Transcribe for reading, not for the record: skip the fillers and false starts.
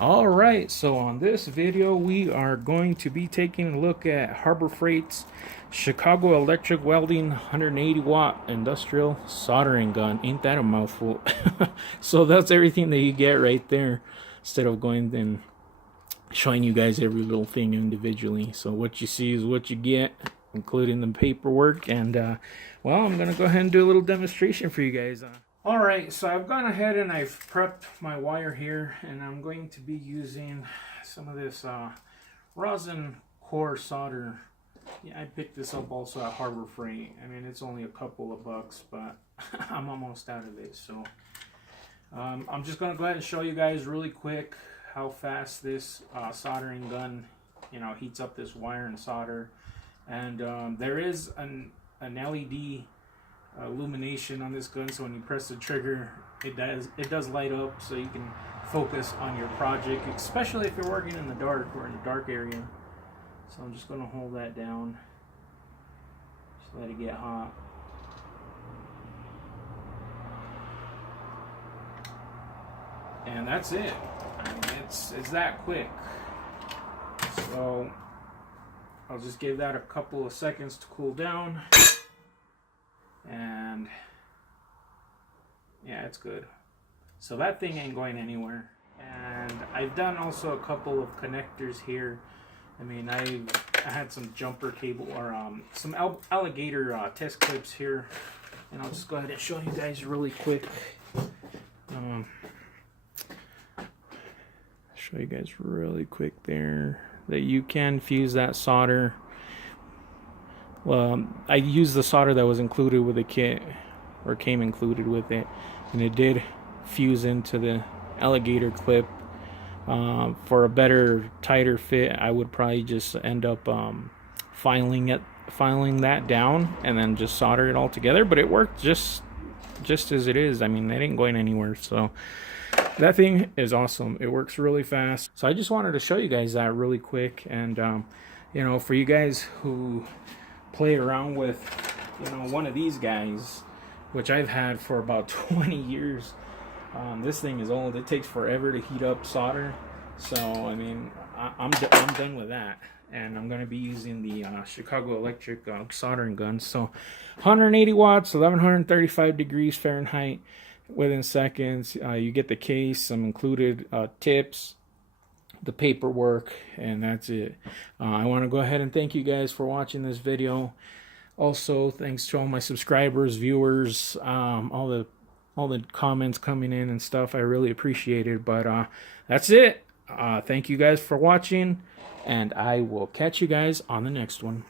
Alright, so on this video we are going to be taking a look at Harbor Freight's Chicago Electric Welding 180 watt industrial soldering gun. Ain't that a mouthful? So that's everything that you get right there, instead of going and showing you guys every little thing individually. So what you see is what you get, including the paperwork. And well, I'm gonna go ahead and do a little demonstration for you guys. Alright, so I've gone ahead and I've prepped my wire here, and I'm going to be using some of this rosin core solder. Yeah, I picked this up also at Harbor Freight. I mean, it's only a couple of bucks, but I'm almost out of it. So I'm just going to go ahead and show you guys really quick how fast this soldering gun, heats up this wire and solder. And there is an LED illumination on this gun, so when you press the trigger, it does light up, so you can focus on your project, especially if you're working in the dark or in a dark area. So I'm just going to hold that down, just let it get hot. And that's it. I mean, it's that quick. So I'll just give that a couple of seconds to cool down. And yeah, it's good. So that thing ain't going anywhere. And I've done also a couple of connectors here. I mean, I had some jumper cable, or some alligator test clips here, and I'll just go ahead and show you guys really quick. Show you guys really quick there that you can fuse that solder. Well, I used the solder that was included with the kit, or came included with it, and it did fuse into the alligator clip. For a better, tighter fit, I would probably just end up filing that down and then just solder it all together. But it worked just as it is. I mean, it ain't going anywhere. So that thing is awesome. It works really fast. So I just wanted to show you guys that really quick. And for you guys who play around with one of these guys, which I've had for about 20 years. This thing is old. It takes forever to heat up solder. So I mean, I'm done with that, and I'm going to be using the Chicago Electric soldering gun. So 180 watts, 1135 degrees Fahrenheit. Within seconds, you get the case, some included tips, the paperwork, and that's it. I want to go ahead and thank you guys for watching this video. Also, thanks to all my subscribers, viewers, all the comments coming in and stuff. I really appreciate it. But that's it. Thank you guys for watching, and I will catch you guys on the next one.